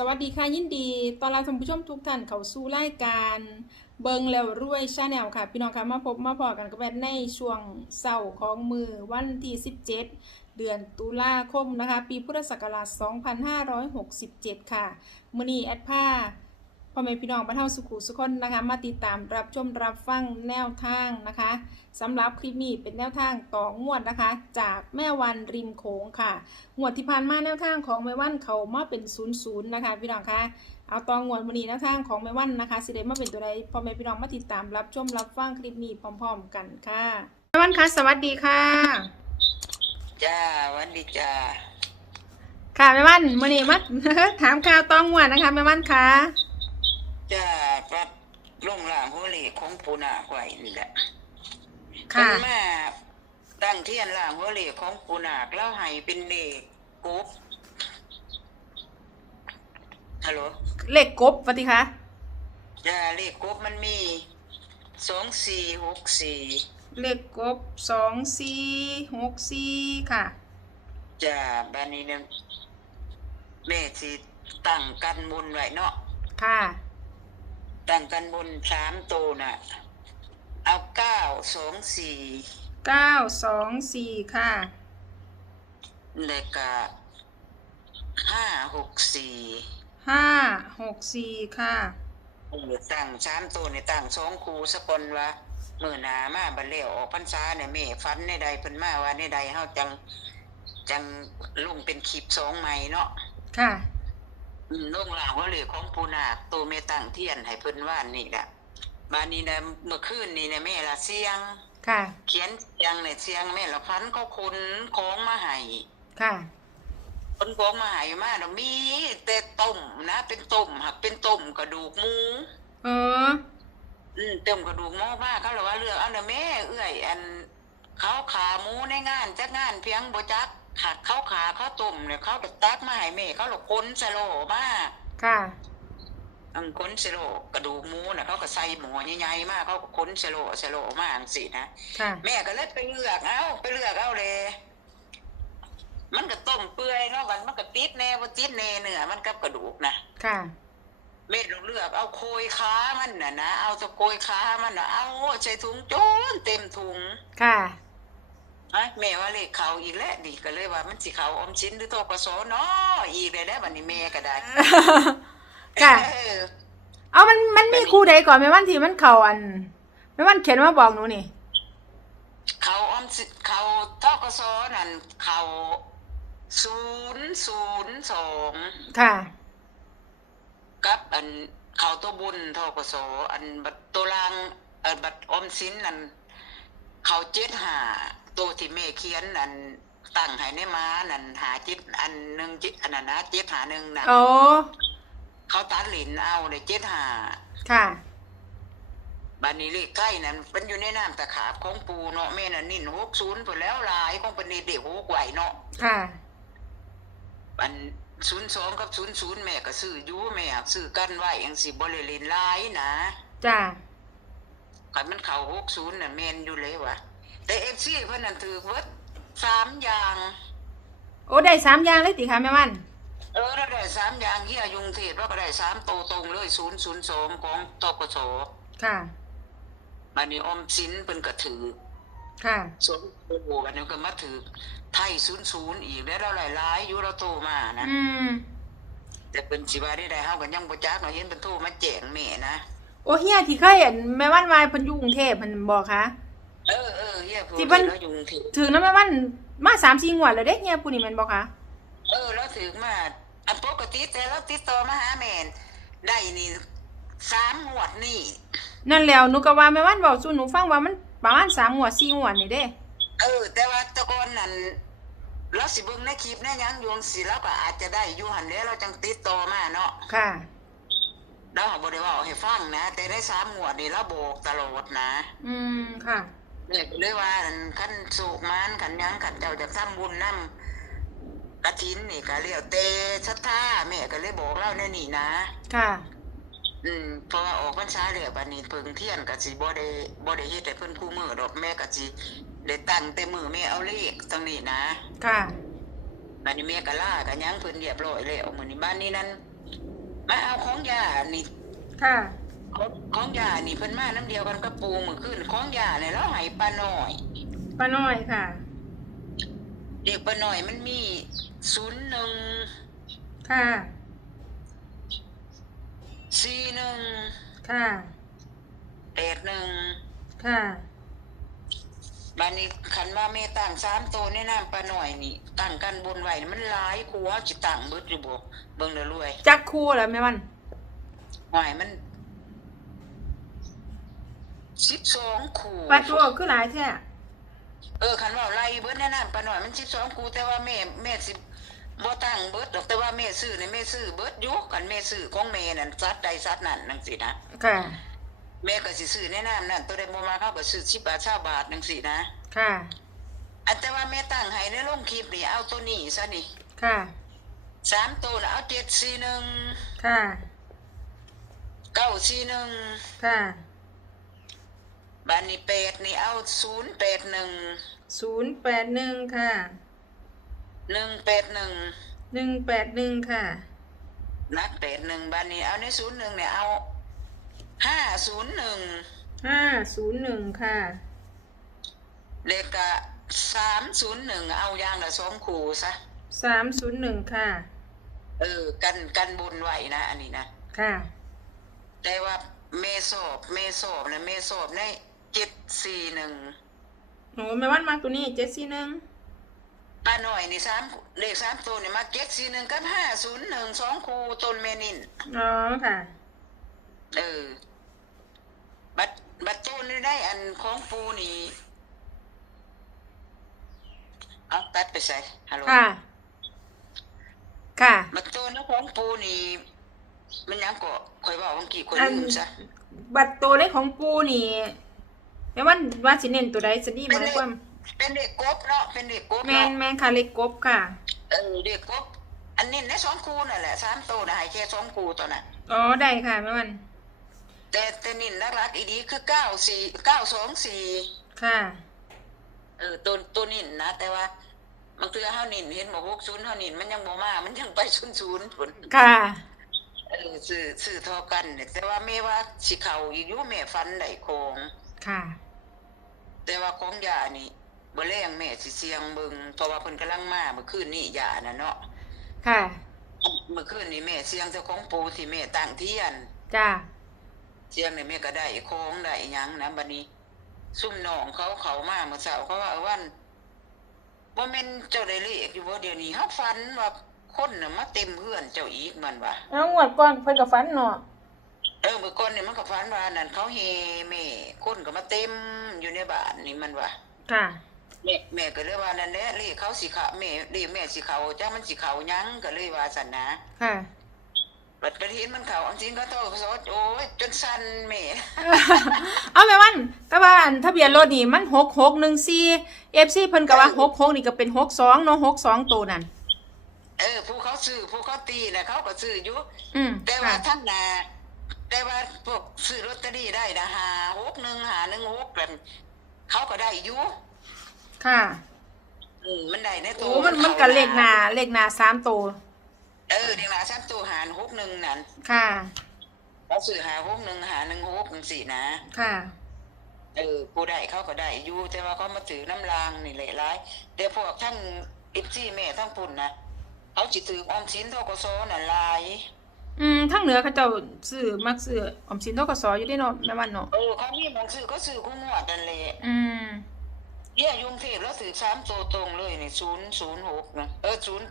สวัสดีค่ะยินดีตอนรับท่านผู้ชมทุกท่านเข้าสู่รายการเบิงแล้วรวยชาแนลค่ะ พี่น้องค่ะมาพบมาพอกันกับแบทในช่วงเสาร์ของมือวันที่ 17 เดือนตุลาคมนะคะ ปีพุทธศักราช 2567 ค่ะ มื้อนี้แอดผ้า พ่อแม่พี่น้องบ้านเฮาสุขุสุขคนนะคะ มาติดตามรับชมรับฟังแนวทางนะคะสำหรับคลิปนี้เป็นแนวทางต่องวดนะคะ จากแม่วันริมโขงค่ะงวดที่ผ่านมาแนวทางของแม่วันเขามาเป็นศูนย์ศูนย์นะคะ พี่น้องคะเอาตองงวดวันนี้แนวทางของแม่วันนะคะสิได้มาเป็นตัวใดพ่อแม่พี่น้องมาติดตามรับชมรับฟังคลิปนี้พร้อม ๆ กันค่ะแม่วันคะสวัสดีค่ะจ้าวันดีจ้าค่ะแม่วันมื่อนี้มาถามข่าวตองงวดนะคะแม่วันคะ จ้าปัดลงล่างหัวเหล็กของปูนาไว้นี่แหละค่ะ เพิ่นมาตั้งเทียนล่างหัวเหล็กของปูนาคแล้วให้เป็นเลขกบฮัลโหลเลขกบปฏิคะจ้าเลขกบมันมีสองสี่หกสี่เลขกบสองสี่หกสี่ค่ะ จ้าบ้านนี้เนี่ยแม่สิตั้งกันบนไว้เนาะ ค่ะ ตั้งกันบนสามตัวน่ะ เอาเก้าสองสี่เก้าสองสี่ค่ะแล้วก็ห้าหกสี่ห้าหกสี่ค่ะเออตั้งสามตัวในตั้งสองคูสกลวะมือหนามาบันเลี้ยวออกพรรษาเนี่ยแม่ฟันในใดเพิ่นมาว่าในใดเฮาจังจังลุงเป็นคลิปสองใหม่เนาะค่ะอืม ลงหลางว่าเหลือของปูนาคตัวเมตั้งเทียนให้เพิ่นว่านนี่แหละบานนี้นะเมื่อคืนนี่นะแม่ละเสียง ค่ะ เขียนเสียงเนี่ยเสียงแม่ละฟันเขาคนของมาให้ค่ะคนของมาให้มาดอกมีแต่ต้มนะ เป็นต้มหักเป็นต้มกระดูกหมูเอออืมต้มกระดูกหมูมาเขาเลยว่าเลือกเอาเด้อแม่เอื้อย อันเขาขาหมูในงานจัดงานเพียงบ่จัก หักเขาขาเขาต้มเนี่ยเขาก็ตักมาให้แม่เขาหลกคนสโลมาค่ะอังคนสโลกระดูกหมูน่ะเขาก็ใส่หมูใหญ่ๆมากเขาก็คนสโลสโลมาจังสินะค่ะแม่ก็เลยไปเลือกเอาไปเลือกเอาเลยมันก็ต้มเปื่อยเนาะมันมันก็ติดแน่บ่ติดแน่เนื้อมันกับกระดูกนะค่ะแม่ต้องเลือกเอาโคยขามันน่ะนะเอาตะโกยขามันน่ะเอาใส่ถุงโจนเต็มถุงค่ะ ไอ้แม่ว่าเลขเขาอีกแล้วดิก็เลยว่ามันสิเขาออมชิ้นหรือโทกสเนาะอีกเลยแล้วบัดนี้แม่ก็ได้ค่ะ เออเอามันมันมีครูใดก่อนแม่วันที่มันเข่าอันแม่วันเขียนมาบอกหนูนี่ เขาออมสิเขาทกสนั่นเขาศูนย์ศูนย์สองค่ะ กับอันเขาตัวบุญทกสอันบัตรตัวลางเอันบัตรออมสินนั่นเขาเจ็ดหา ตัวที่แม่เขียนอันตั้งให้ในม้านั่นหาเจ็ดอันหนึ่งเจ็ดอันนั้นนะเจ็ดหาหนึ่งนะโอ้เขาตัดหลินเอาในเจ็ดหาค่ะ บานนี้เลขใกล้นั้นเป็นอยู่ในน้ำตะขาบของปูเนาะแม่น่ะนิ่นหกศูนย์ไปแล้วหลายของเป็นเด็กหกไหวเนาะค่ะ อันศูนย์สองกับศูนย์ศูนย์แม่ก็ซื้ออยู่แม่อยากซื้อกันไว้ยังสิบริเลนหลายนะจ้าขันมันเข่าหกศูนย์น่ะแมนอยู่เลยวะแต่เอฟ ซีเพิ่นนั่นถือเวิดสามอย่าง โอ้ได้สามอย่างเลยติค่ะแม่วันเออเราได้สามอย่างที่อายุงเทศว่าก็ได้สามโตวตรงเลยศูนย์ศูนย์สองของตกสค่ะบันนี้ออมสินเพิ่นก็ถือค่ะส่วนโอ้โหบันนี้ก็มาถือไทยศูนย์ศูนย์อีกแล้วเราหลายหลายๆอยู่เราโตมานะอืม แต่เป็นสิว่าได้ได้เฮากันยังบ่จักเนาะเห็นเพิ่นโทรมาแจ้งแม่นะ โอ้เฮียที่เคยเห็นแม่วันวายเพันอยุกรุงเทพเพันบอกค่ะ ที่เพิ่นแล้วอยู่กรุงเทพถึงนะแม่วันมาสามสี่งวดแล้วเด้เฮียผู้นี่แมันบอกค่ะเออแล้วถือมาอันปกติแต่เราติดต่อมาหาแม่นได้นี่สามงวดนี่นั่นแล้วหนูก็ว่าแม่วันบอกสู่หนูฟังว่ามันประมาณสามงวดสี่งวดนี่เด้ เออ แต่ว่าแตะกอนนั่นเราสิเบิ่งในคลิปในหยังอยู่จั่งสิเราก็อาจจะได้อยู่หั่นแหล้วเราจังติดต่อมาเนาะค่ะ เราบ่ได้เว้าให้ฟังนะ แต่ได้สามงวดนี่เราบอกตลอดนะ อืมค่ะ เนี่ยก็เลยว่าอั่นคันสุกมานคันหยังคันเจ้าจะทำบุญนำกฐินนี่ก็เรียกเตศรัทธาแม่ก็เลยบอกเราในนี่นะ ค่ะ อืมเพราะว่าออกพรรษาแล้วบัดนี้เพิ่งเที่ยนก็สิบ่ได้บ่ได้เฮ็ดให้เพิ่นคู่มือดอกแม่ก็สิได้ตั้งแต่มือแม่เอาเลขตรงนี้นะ ค่ะบัดนี้แม่ก็ลาก็ยังเพิ่นเรียบร้อยแล้วมื้อนี้บ้านนี้นั้นมาเอาของยานี่ค่ะ ของของยานี่เพิ่นมาน้ำเดียวกันกับปูมือขึ้นของยาเนี่ยเราให้ปลาน้อยป้าน้อยค่ะ เด็กปลาน้อยมันมีศูนย์หนึ่งค่ะ สี่หนึ่งค่ะ แปดหนึ่งค่ะ บานนี้ขันว่าเมต่างสามโตวในน้ำปลาหน่อยนี่ตั้งกันบนไหวนี่มันหลายครูเขาจิตั้งเบิดอยู่บ่เบิ่งเด้อรวยจักคู่เหรอแม่วันหอยมัน สิบสองคู่ปลาตัวคือหลายแท้เออขันว่าไล่เบิดในน้ำปลาหน่อยมันสิบสองคู่แต่ว่าแม่แม่สิบ่ตั้งเบิดดอกแต่ว่าแม่ซื้อในแม่ซื้อเบิดอยู่กันแม่ซื้อของแม่นั่นซัดใดซัดนั่นจังซี่นะค่ะ แม่ก็สิซื้อในน้ำนั่นตัวใดบ่มาเขาก็ซื้อ10บาท20บาทจังซี่นะ ค่ะ อันแต่ว่าแม่ตั้งให้ในลงคลิปนี่เอาตัวนี้ซะนี่ค่ะสามตัวน่ะเอาเจ็ดสี่หนึ่งค่ะเก้าสี่หนึ่งค่ะ บ้านนี้แปดนี่เอาศูนย์แปดหนึ่งศูนย์แปดหนึ่งค่ะหนึ่งแปดหนึ่งหนึ่งแปดหนึ่งค่ะ นักแปดหนึ่งบ้านนี้เอาในศูนย์หนึ่งเนี่ยเอาห้าศูนย์หนึ่งห้าศูนย์หนึ่งค่ะเลขกะสามศูนย์หนึ่งเอาอย่างละสองคู่ซะสามศูนย์หนึ่งค่ะ เออ กันกันบนไหวนะอันนี้นะ ค่ะ แต่ว่าเมสอบเมสอบนะเมสอบในเจ็ดสี่หนึ่งหนูแม่วันมาตัวนี้เจ็ดสี่หนึ่งป้าหน่อยนี่สามเลขสามตัวนี่มาเจ็ดสี่หนึ่งกับห้าศูนย์หนึ่งสองคู่ต้นเมนินอ๋อค่ะ เออ บัตรบัตรตูนนี่ได้อันของปูนี่เอาตัดไปใส่ฮัลโหลค่ะ ค่ะ บัตรตูนนี่ของปูนี่มันยังก็คอยบอกเมื่อกี้คอยอันลืมซะบัตรตัวเลขของปูนี่ แม่วันว่าสิเน้นตัวใดสดีหมายความเป็นเด็กกบเนาะเป็นเด็กกบแมเนาะนแมนค่ะเลขกบค่ะเออเด็กกบอันนี้ในสองคูนั่นแหละสามตัวนะให้แค่สองคูตัวน่ะอ๋อได้ค่ะแม่วันแต่แต่นินรักๆอีดีคือเก้าสี่เก้าสองสี่ค่ะเออตัวตัวนินนะแต่ว่าบางทีเฮานินเห็นบอกหกศูนย์เฮานินมันยังบ่มา มันยังไปศูนย์ศูนย์ผลค่ะเออซื้อซื้อเทอกันเนี่ยแต่ว่าแม่ว่าสิเขาอีกอยู่แม่ฟันได้ของค่ะ แต่ว่าของยานี่บ่แรงแม่สิเสียงเบิ่งเพราะว่าเพิ่นกำลังมาเมื่อคืนนี้ยาน่ะเนาะค่ะเมื่อคืนนี้แม่เสียงเจ้าของปูที่แม่ตั้งเทียนจ้าเสียงนี่แม่ก็ได้ของได้หยังนะบัดนี้ ซุ่มน้องเขาเขามาเมื่อเช้าเขาว่าเออวันบ่แม่นเจ้าได้เลขอยู่บ่เดี๋ยวนี้เฮาฝันว่าคนน่ะมาเต็มเฮือนเจ้าอีกมันว่าเอางวดก่อนเพิ่นกับฟันเนาะเออเมื่อก่อนเนี่ยมันก็ฝันว่านั่นเขาเฮแม่คนก็มาเต็มอยู่ในบ้านนี่มันว่าค่ะแม่แม่ก็เลยว่านั่นแหละเรียกเขาสิเขาแม่เรียกแม่สิเขาจ้ามันสิเขาหยังก็เลยว่าสันนะค่ะบัดกระถินมันเขาอันจริงก็โตสดโอ้ยจนสั่นแม่เอาแม่วันแต่ว่าอันทะเบียนรถนี่มันหกหกหนึ่งสี่เอฟซีเพิ่นก็ว่าหกหกนี่ก็เป็นหกสองเนาะหกสองตัวนั่นเออผู้เขาซื้อผู้เขาตีนะเขาก็ซื้ออยู่อืมแต่ว่าค่ะท่านนา แต่ว่าพวกซื้อลอตเตอรี่ได้นะหาหกหนึ่งหาหนึ่งหกกันเขาก็ได้อยู่ค่ะอืมมันได้ในตัโอ้มันมันกับเลขหนาเลขหนาสามตัวเออเด็กหนาชั้นตัวหารหกหนึ่งนั่นค่ะเขาซื้อหาหกหนึ่งหาหนึ่งหกจังสี่นะ ค่ะเออผู้ได้เขาก็ได้อยู่แต่ว่าเขามาถือน้ำรางนี่แหละร้ายแต่พวกทั้งอิฟซี่แม่ทั้งปุ่นนะเขาจิถือออมสินทกศน่ะหลาย อืมทั้งเหนือเขาเจ้าซื้อมักซื้อออมสินทกสอยู่ได้เนาะแม่วันเนาะเออเขามีหมองซื้อก็ซื้อคู่งวดนั่นแหละอืมเยี่ยยุงเทพแล้วถือสามตัวตรงเลยนี่ศูนย์ศูนย์หกนะเออศูนย์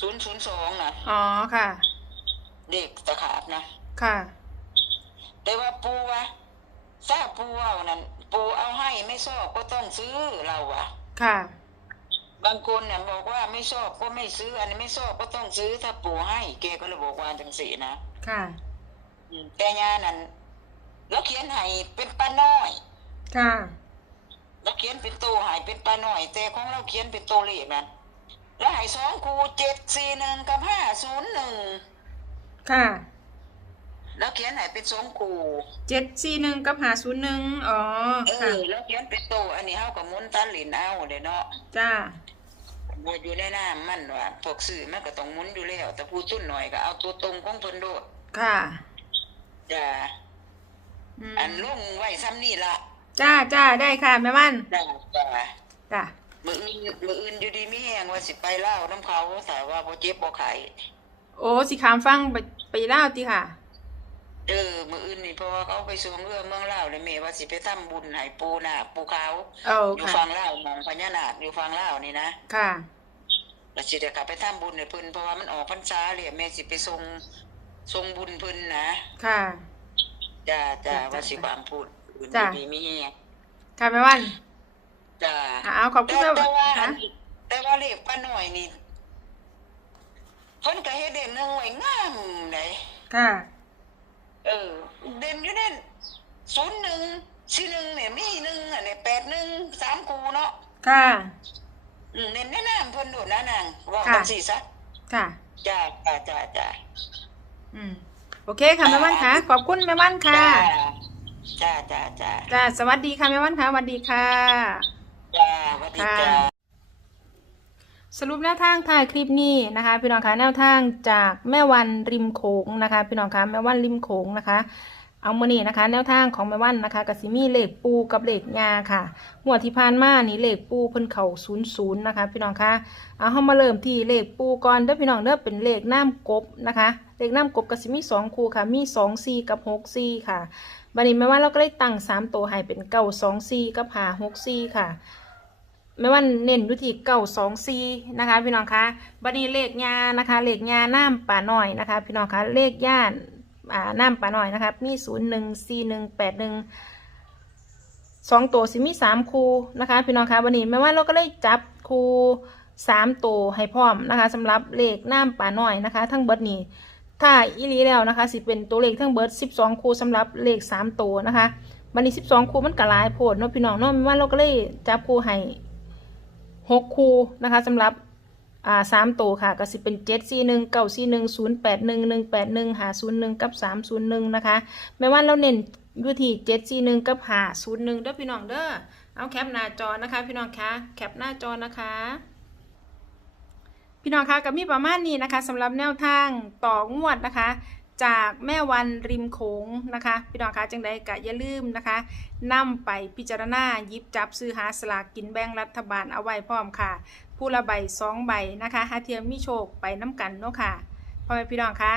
ศูนย์ศูนย์สองนะอ๋อค่ะ เด็กตะขาบนะค่ะ แต่ว่าปูวะทราบปูเอานั่นปูเอาให้ไม่ชอบก็ต้องซื้อเราอะค่ะ บางคนเนี่ยบอกว่าไม่ชอบก็ไม่ซื้อ อันนี้ไม่ชอบก็ต้องซื้อถ้าปู่ให้แกก็เลยบอกว่าจังสีนะค่ะอืมแต่ยานั้นแล้วเขียนให้เป็นป้าน้อย ค่ะแล้วเขียนเป็นตัวให้เป็นป้าน้อย แต่ของเราเขียนเป็นตัวเลขนั้นแล้วให้สองคูเจ็ดสี่หนึ่งกับห้าศูนย์หนึ่งค่ะ แล้วเขียนให้เป็นสองคูเจ็ดสี่หนึ่งกับหาศูนย์หนึ่งอ๋อเอค่ะอแล้วเขียนเป็นตัวอันนี้เฮากับมุนตันหลินเอาเด้เนาะจ้า บวอยู่ในน้ำมันว่าพวกสื่อมันก็ต้องหมุนอยู่แล้วแต่ผู้ตุ้นหน่อยก็เอาตัวตรงของเพิ่นโดดค่ะจ้ามอันลงไว้ซ้ำนี่ละจ้าจ้าได้ค่ะแม่วันจ้าจ้าจ้ามืออื่นมืออื่นอยู่ดีไม่แห้งว่าสิไปเล่าวน้ำเขาแต่ว่าบ่เจ็บบ่ไข้โอ้สิขามฟังไปไปเล่าวติค่ะ เออมืออื่นนี่เพราะว่าเขาไปสวงเรือเมืองลาวเลยแม่ว่าสิไปทำบุญให้ปูนาคปูขาวเอาอยู่ค่ะ ฟังลาวหมองพญานาคอยู่ฟังลาวนี่นะค่ะ แล้วสิได้กลับไปทำบุญให้เพิ่นเพราะว่ามันออกพรรษาเลยแม่สิไปส่งส่งบุญเพิ่นนะค่ะ จ้าจ้าจ้ะว่าสิบางพูดอื่นจ้ะมีมีแห้งค่ะแม่วันจ้าอ่าเอาขอบคุณแต่แม่แต่วันว่าค่ะแต่ว่าเลขป้าหน่อยนี่เพิ่นก็เฮ็ดเด่นหนึงไว้งามเลยค่ะ เออ เด่นอยู่เด่นศูนย์หนึ่งสี่หนึ่งเนี่ยมีหนึ่งอันนี้แปดหนึ่งสามกูเนาะค่ะอืมเน้นแน่ๆเพิ่นโดดนะนางว่าค่ะกันสิซะค่ะจ้าจ้าจ้าจ้าอืมโอเคค่ะแม่วันค่ะ ขอบคุณแม่วันค่ะ จ้าจ้าจ้าจ้าสวัสดีค่ะแม่วันค่ะสวัสดีค่ะ จ้าสวัสดีจ้า สรุปแนวทางถ่ายคลิปนี้นะคะ พี่น้องคะแนวทางจากแม่วันริมโขงนะคะ พี่น้องคะแม่วันริมโขงนะคะ เอามานี่นะคะ แนวทางของแม่วันนะคะกับสิมีเหล็กปูกับเหล็กยาค่ะงวดที่ผ่านมานี่เหล็กปูเพิ่นเข่าศูนย์ศูนย์นะคะ พี่น้องคะเอาเข้ามาเริ่มที่เหล็กปูก่อนเด้อพี่น้องเด้อเป็นเหล็กน้ำกบนะคะเหล็กน้ำกบกับสิมีสองคู่ค่ะ มีสองซีกับหกซีค่ะบัดนี้แม่ว่าเราก็ได้ตั้งสามตัวให้เป็นเก้าสองซีกับหาหกซีค่ะ ไม่ว่าเน้นอยู่ที่เก้าสองซีนะคะ พี่น้องคะบัดนี้เลขยานะคะ เลขยาน้ำป่าหน่อยนะคะ พี่น้องคะเลขย่านอ่าน้ำป่าหน่อยนะคะมีศูนย์หนึ่งสี่หนึ่งแปดหนึ่งสองตัวสิมีสามคูนะคะ พี่น้องคะวันนี้ไม่ว่าเราก็เลยจับคูสามตัวให้พร้อมนะคะสำหรับเลขน้ำป่าหน่อยนะคะ ทั้งเบิร์ดนี้ถ้าอีลีแล้วนะคะสิเป็นตัวเลขทั้งเบิร์ดสิบสองคูสำหรับเลขสามตัวนะคะวันนี้สิบสองคูมันกระลายโพดเนาะพี่น้องเนาะไม่ว่าเราก็เลยจับคูให้ หกคู่นะคะสำหรับอ่าสามตัวค่ะก็สิเป็นเจ็ดสี่หนึ่งเก้าสี่หนึ่งศูนย์แปดหนึ่งหนึ่งแปดหนึ่งหาศูนย์หนึ่งกับสามศูนย์หนึ่งนะคะแม้ว่าเราเน้นอยู่ที่เจ็ดสี่หนึ่งกับหาศูนย์หนึ่งเด้อพี่น้องเด้อเอาแคปหน้าจอนะคะ พี่น้องคะแคปหน้าจอนะคะพี่น้องคะกับมีประมาณนี้นะคะสำหรับแนวทางต่องวดนะคะ จากแม่วันริมโขงนะคะพี่น้องคะจังใดก็อย่าลืมนะคะนำไปพิจารณายิบจับซื้อหาสลากกินแบ่งรัฐบาลเอาไว้พร้อมค่ะ ผู้ละใบสองใบนะคะหาเทียมมีโชคไปน้ำกันเนาะค่ะพ่อแม่พี่น้องคะ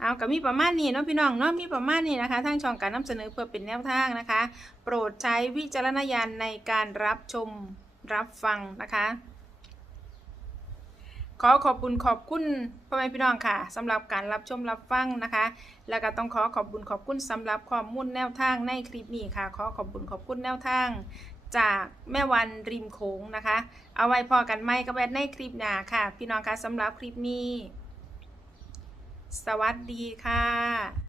เอากับมีประมาณนี้เนาะพี่น้องเนาะมีประมาณนี้นะคะทางช่องการนำเสนอเพื่อเป็นแนวทางนะคะ โปรดใช้วิจารณญาณในการรับชมรับฟังนะคะ ขอขอบคุณขอบคุณพ่อแม่พี่น้องค่ะสำหรับการรับชมรับฟังนะคะ แล้วก็ต้องขอขอบคุณขอบคุณสำหรับข้อมูลแนวทางในคลิปนี้ค่ะ ขอขอบคุณขอบคุณแนวทาง จากแม่วันริมโขงนะคะ เอาไว้พอกันไหมกับแบทในคลิปหน้าค่ะ พี่น้องคะสำหรับคลิปนี้ สวัสดีค่ะ